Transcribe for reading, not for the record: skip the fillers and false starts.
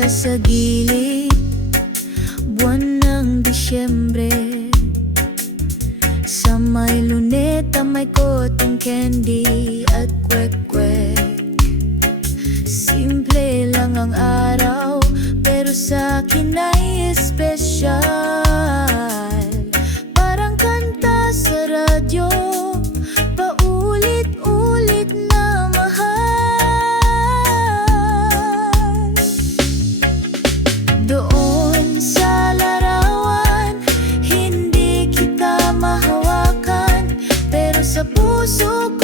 mag-isa sa gilid, buwan ng Disyembre. Sa may luneta, may cotton candy at kwek-kwek. Simple lang ang araw, pero sa akin ay espesyal. Parang kanta sa radyo, paulit-ulit na mahal. Doon sa larawan, hindi kita mahawakan, pero sa puso